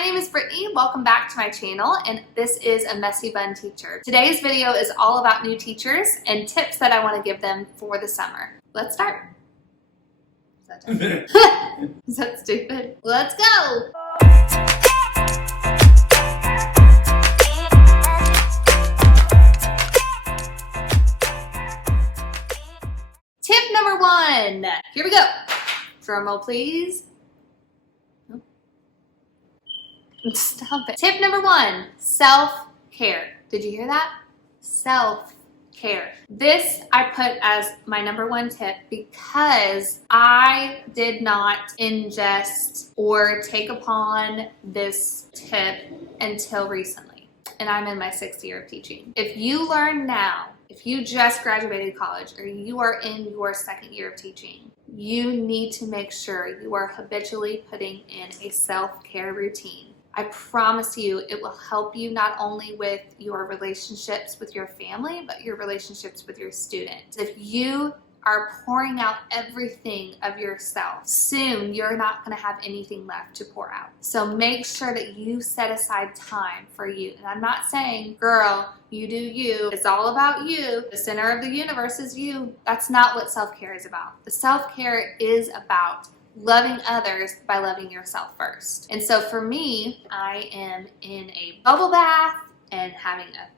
my name is Brittany. Welcome back to my channel, and this is A Messy Bun Teacher. Today's video is all about new teachers and tips that I want to give them for the summer. Let's start. Is that stupid? Let's go! Tip number one. Here we go. Drum roll, please. Stop it. Tip number one, self-care. Did you hear that? Self-care. This I put as my number one tip because I did not ingest or take upon this tip until recently. And I'm in my 6th year of teaching. If you learn now, if you just graduated college or you are in your 2nd year of teaching, you need to make sure you are habitually putting in a self-care routine. I promise you it will help you not only with your relationships with your family, but your relationships with your students. If you are pouring out everything of yourself, soon you're not going to have anything left to pour out. So make sure that you set aside time for you. And I'm not saying, girl, you do you. It's all about you. The center of the universe is you. That's not what self-care is about. The self-care is about loving others by loving yourself first. And so for me, I am in a bubble bath and having a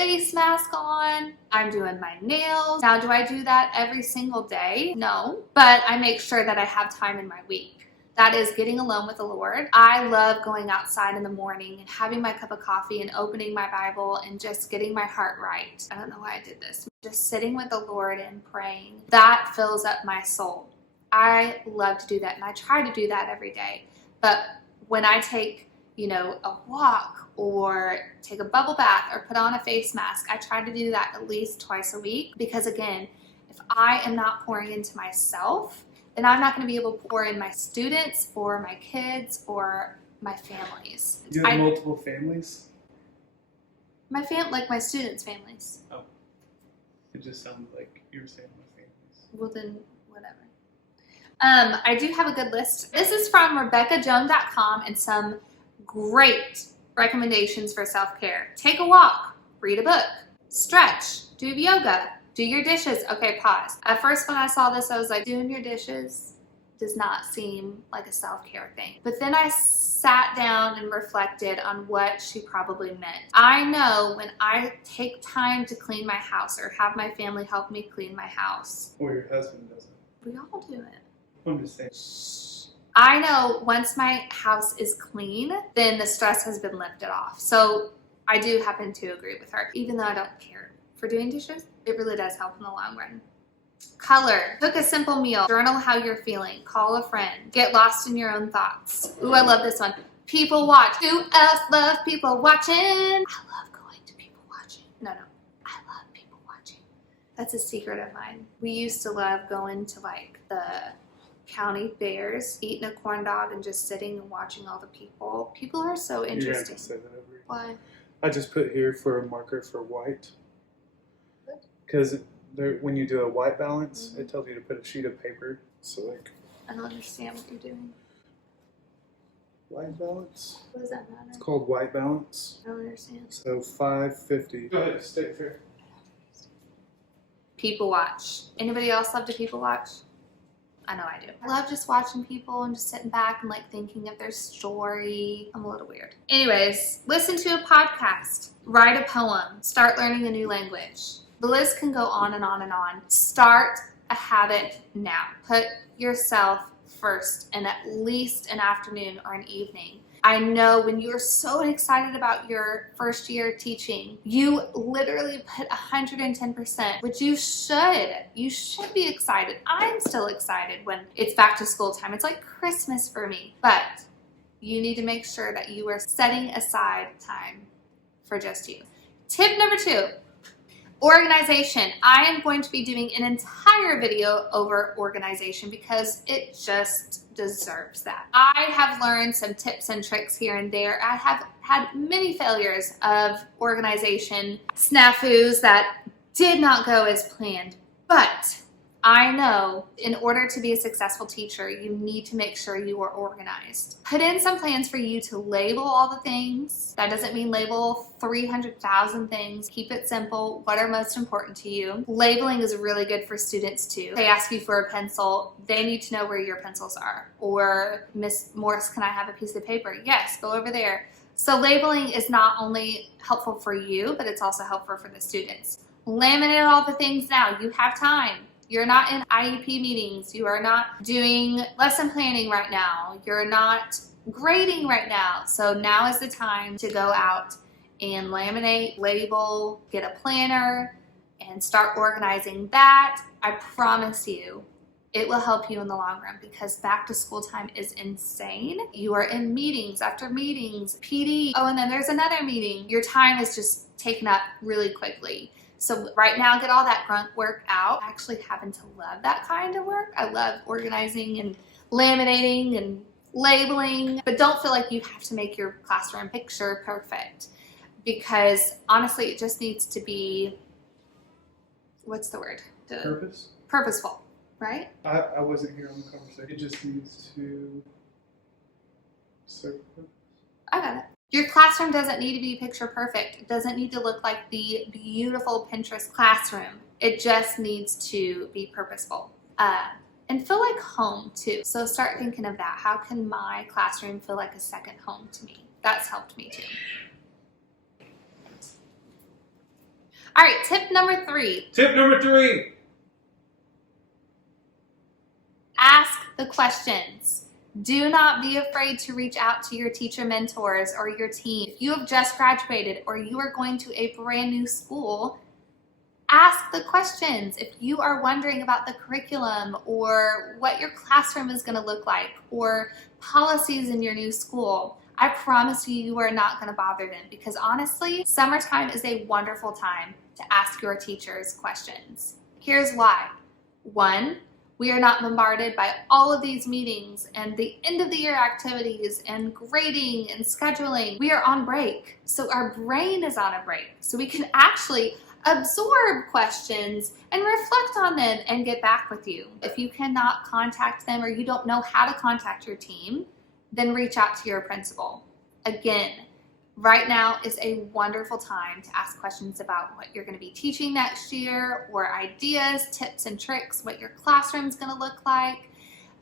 face mask on. I'm doing my nails. Now, do I do that every single day? No, but I make sure that I have time in my week. That is getting alone with the Lord. I love going outside in the morning and having my cup of coffee and opening my Bible and just getting my heart right. I don't know why I did this. Just sitting with the Lord and praying. That fills up my soul. I love to do that, and I try to do that every day. But when I take, a walk or take a bubble bath or put on a face mask, I try to do that at least twice a week because, again, if I am not pouring into myself, then I'm not going to be able to pour in my students or my kids or my families. You have multiple families? My students' families. Oh. It just sounded like you were saying my families. Well, then, whatever. I do have a good list. This is from RebeccaJoan.com and some great recommendations for self-care. Take a walk, read a book, stretch, do yoga, do your dishes. Okay, pause. At first when I saw this, I was like, doing your dishes does not seem like a self-care thing. But then I sat down and reflected on what she probably meant. I know when I take time to clean my house or have my family help me clean my house. Or your husband does it. We all do it. I'm just saying. I know once my house is clean, then the stress has been lifted off. So I do happen to agree with her. Even though I don't care for doing dishes, it really does help in the long run. Color. Cook a simple meal. Journal how you're feeling. Call a friend. Get lost in your own thoughts. Ooh, I love this one. People watch. Who else loves people watching? I love going to people watching. No. I love people watching. That's a secret of mine. We used to love going to the county fairs, eating a corn dog and just sitting and watching all the people. People are so interesting. You have to say that over. Why? I just put here for a marker for white. Because when you do a white balance, it tells you to put a sheet of paper. So I don't understand what you're doing. White balance? What does that matter? It's called white balance. I don't understand. So 550. Go ahead, stay fair. People watch. Anybody else love to people watch? I know I do. I love just watching people and just sitting back and thinking of their story. I'm a little weird. Anyways, listen to a podcast, write a poem, start learning a new language. The list can go on and on and on. Start a habit now. Put yourself first in at least an afternoon or an evening. I know when you're so excited about your first year teaching, you literally put 110%, which you should. You should be excited. I'm still excited when it's back to school time. It's like Christmas for me. But you need to make sure that you are setting aside time for just you. Tip number 2. Organization. I am going to be doing an entire video over organization because it just deserves that. I have learned some tips and tricks here and there. I have had many failures of organization snafus that did not go as planned, but I know in order to be a successful teacher, you need to make sure you are organized. Put in some plans for you to label all the things. That doesn't mean label 300,000 things. Keep it simple. What are most important to you? Labeling is really good for students too. They ask you for a pencil, they need to know where your pencils are. Or, Miss Morris, can I have a piece of paper? Yes, go over there. So labeling is not only helpful for you, but it's also helpful for the students. Laminate all the things now. You have time. You're not in IEP meetings. You are not doing lesson planning right now. You're not grading right now. So now is the time to go out and laminate, label, get a planner, and start organizing that. I promise you, it will help you in the long run because back to school time is insane. You are in meetings after meetings, PD, oh, and then there's another meeting. Your time is just taken up really quickly. So right now, get all that grunt work out. I actually happen to love that kind of work. I love organizing and laminating and labeling, but don't feel like you have to make your classroom picture perfect because honestly, it just needs to be, what's the word? Purposeful, right? I wasn't here on the conversation. It just needs to serve. I got it. Your classroom doesn't need to be picture perfect. It doesn't need to look like the beautiful Pinterest classroom. It just needs to be purposeful and feel like home too. So start thinking of that. How can my classroom feel like a second home to me? That's helped me too. All right, tip number 3. Tip number 3. Ask the questions. Do not be afraid to reach out to your teacher mentors or your team. If you have just graduated or you are going to a brand new school, ask the questions. If you are wondering about the curriculum or what your classroom is going to look like or policies in your new school, I promise you, you are not going to bother them because honestly, summertime is a wonderful time to ask your teachers questions. Here's why. 1, we are not bombarded by all of these meetings and the end of the year activities and grading and scheduling. We are on break. So our brain is on a break. So we can actually absorb questions and reflect on them and get back with you. If you cannot contact them or you don't know how to contact your team, then reach out to your principal. Again, right now is a wonderful time to ask questions about what you're going to be teaching next year or ideas, tips and tricks, what your classroom's going to look like,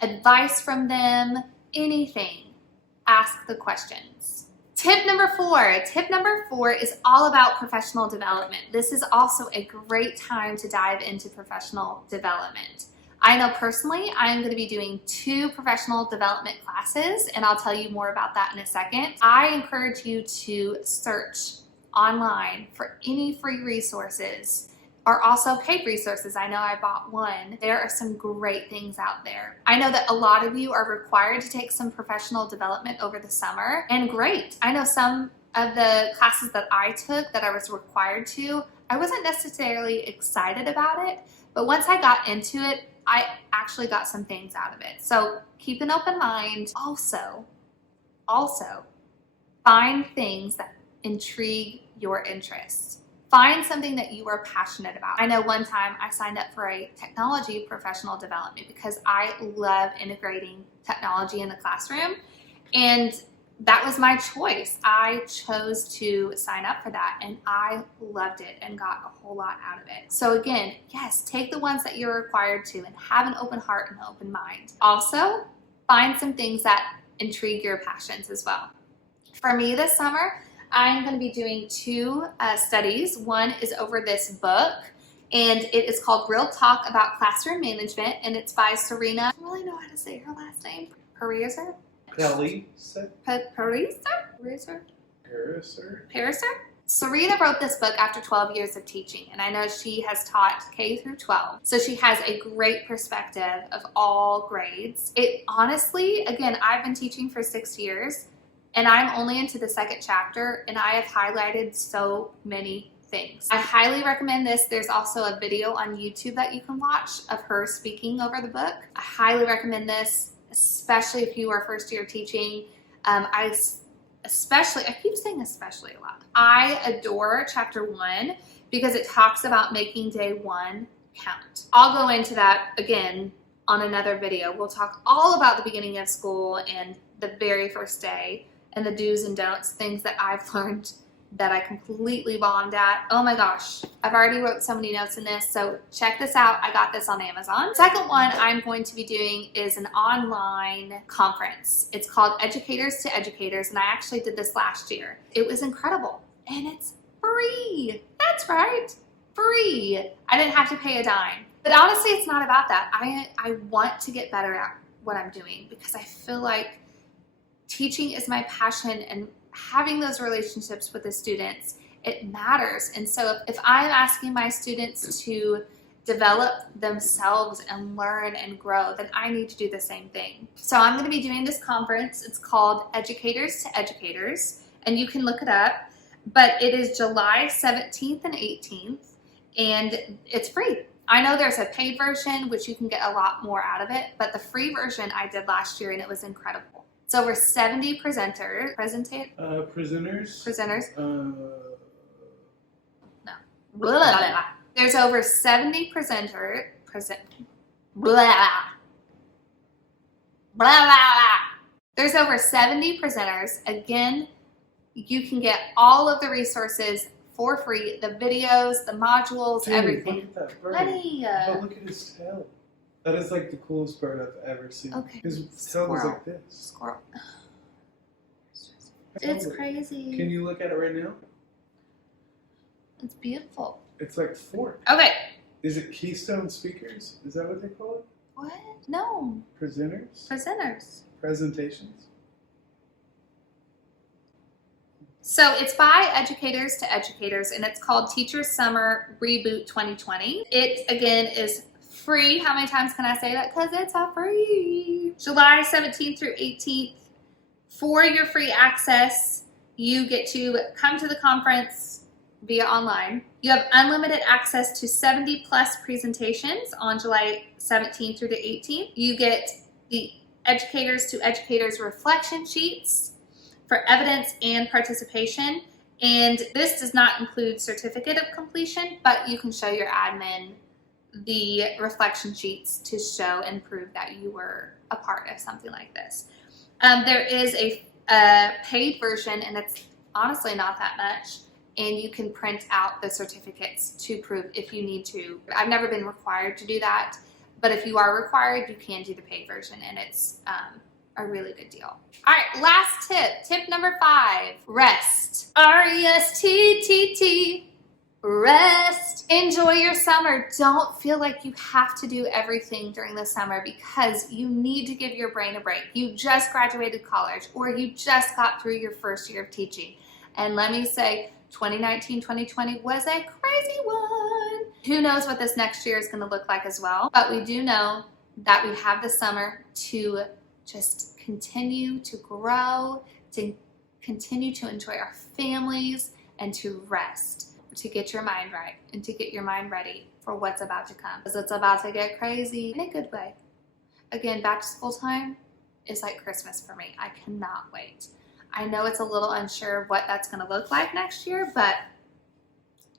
advice from them, anything. Ask the questions. Tip number 4. Tip number 4 is all about professional development. This is also a great time to dive into professional development. I know personally I'm going to be doing 2 professional development classes, and I'll tell you more about that in a second. I encourage you to search online for any free resources or also paid resources. I know I bought one. There are some great things out there. I know that a lot of you are required to take some professional development over the summer, and great. I know some of the classes that I took that I was required to, I wasn't necessarily excited about it, but once I got into it, I actually got some things out of it. So keep an open mind. Also, find things that intrigue your interests. Find something that you are passionate about. I know one time I signed up for a technology professional development because I love integrating technology in the classroom, and that was my choice. I chose to sign up for that and I loved it and got a whole lot out of it. So again, yes, take the ones that you're required to and have an open heart and an open mind. Also, find some things that intrigue your passions as well. For me this summer, I'm going to be doing 2 studies. One is over this book, and it is called Real Talk About Classroom Management, and it's by Serena. I don't really know how to say her last name. Pariser? Pariser? Serena wrote this book after 12 years of teaching, and I know she has taught K through 12, so she has a great perspective of all grades. It honestly, again, I've been teaching for 6 years, and I'm only into the 2nd chapter, and I have highlighted so many things. I highly recommend this. There's also a video on YouTube that you can watch of her speaking over the book. I highly recommend this, especially if you are first year teaching. I keep saying especially a lot. I adore chapter 1 because it talks about making day 1 count. I'll go into that again on another video. We'll talk all about the beginning of school and the very first day and the do's and don'ts, things that I've learned that I completely bombed at. Oh my gosh, I've already wrote so many notes in this, so check this out. I got this on Amazon. Second one I'm going to be doing is an online conference. It's called Educators to Educators, and I actually did this last year. It was incredible, and it's free. That's right, free. I didn't have to pay a dime. But honestly, it's not about that. I want to get better at what I'm doing because I feel like teaching is my passion, and having those relationships with the students, it matters. And so if I'm asking my students to develop themselves and learn and grow, then I need to do the same thing. So I'm going to be doing this conference. It's called Educators to Educators, and you can look it up. But it is July 17th and 18th, and it's free. I know there's a paid version, which you can get a lot more out of it, but the free version I did last year, and it was incredible. It's over 70 presenters. No. Blah, blah, blah. There's over 70 There's over 70 presenters. Again, you can get all of the resources for free, the videos, the modules, Dude, everything. Look at that bird. Honey, Oh, look at his tail. That is like the coolest bird I've ever seen. Okay. His tail was like this. Squirrel. It's crazy. Can you look at it right now? It's beautiful. It's like fork. Okay. Is it Keystone speakers? Is that what they call it? What? No. Presenters? Presenters. Presentations? So it's by Educators to Educators, and it's called Teacher Summer Reboot 2020. It, again, is free. How many times can I say that? Because it's a free. July 17th through 18th. For your free access, you get to come to the conference via online. You have unlimited access to 70 plus presentations on July 17th through the 18th. You get the Educators to Educators reflection sheets for evidence and participation. And this does not include certificate of completion, but you can show your admin the reflection sheets to show and prove that you were a part of something like this. There is a paid version, and it's honestly not that much, and you can print out the certificates to prove if you need to. I've never been required to do that, but if you are required, you can do the paid version, and it's a really good deal. All right, last tip. Tip number 5, rest. R-E-S-T-T-T. Rest. Enjoy your summer. Don't feel like you have to do everything during the summer because you need to give your brain a break. You just graduated college or you just got through your first year of teaching. And let me say, 2019-2020 was a crazy one. Who knows what this next year is going to look like as well. But we do know that we have the summer to just continue to grow, to continue to enjoy our families, and to rest. To get your mind right and to get your mind ready for what's about to come. Because it's about to get crazy in a good way. Again, back to school time is like Christmas for me. I cannot wait. I know it's a little unsure what that's going to look like next year, but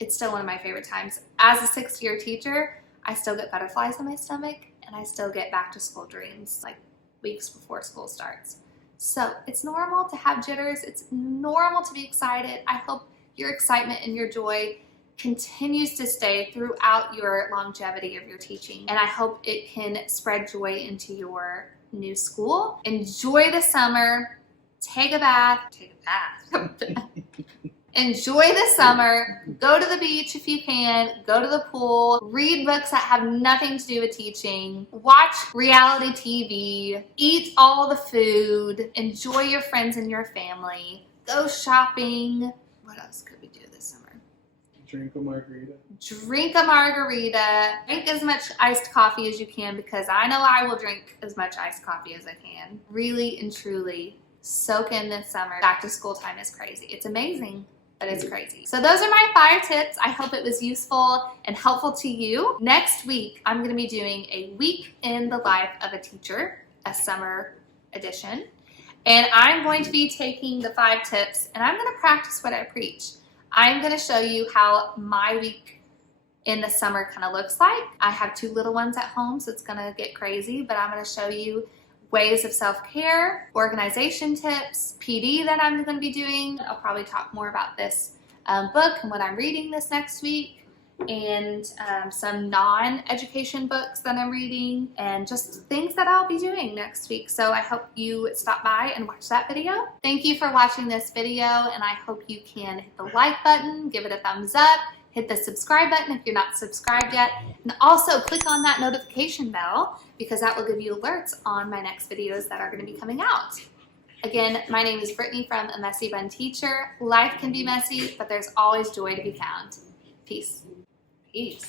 it's still one of my favorite times. As a 6th-year teacher, I still get butterflies in my stomach and I still get back to school dreams like weeks before school starts. So it's normal to have jitters. It's normal to be excited. I hope your excitement and your joy continues to stay throughout your longevity of your teaching. And I hope it can spread joy into your new school. Enjoy the summer. Take a bath. Enjoy the summer. Go to the beach if you can. Go to the pool. Read books that have nothing to do with teaching. Watch reality TV. Eat all the food. Enjoy your friends and your family. Go shopping. What else could we do this summer? Drink a margarita. Drink a margarita. Drink as much iced coffee as you can because I know I will drink as much iced coffee as I can. Really and truly soak in this summer. Back to school time is crazy. It's amazing, but it's crazy. So those are my 5 tips. I hope it was useful and helpful to you. Next week, I'm going to be doing a week in the life of a teacher, a summer edition. And I'm going to be taking the 5 tips and I'm going to practice what I preach. I'm going to show you how my week in the summer kind of looks like. I have 2 little ones at home, so it's gonna get crazy, but I'm gonna show you ways of self-care, organization tips, PD that I'm gonna be doing. I'll probably talk more about this book and what I'm reading this next week, and some non-education books that I'm reading, and just things that I'll be doing next week. So I hope you stop by and watch that video. Thank you for watching this video, and I hope you can hit the like button, give it a thumbs up, hit the subscribe button if you're not subscribed yet, and also click on that notification bell because that will give you alerts on my next videos that are going to be coming out. Again, my name is Brittany from A Messy Bun Teacher. Life can be messy, but there's always joy to be found. Peace. Peace.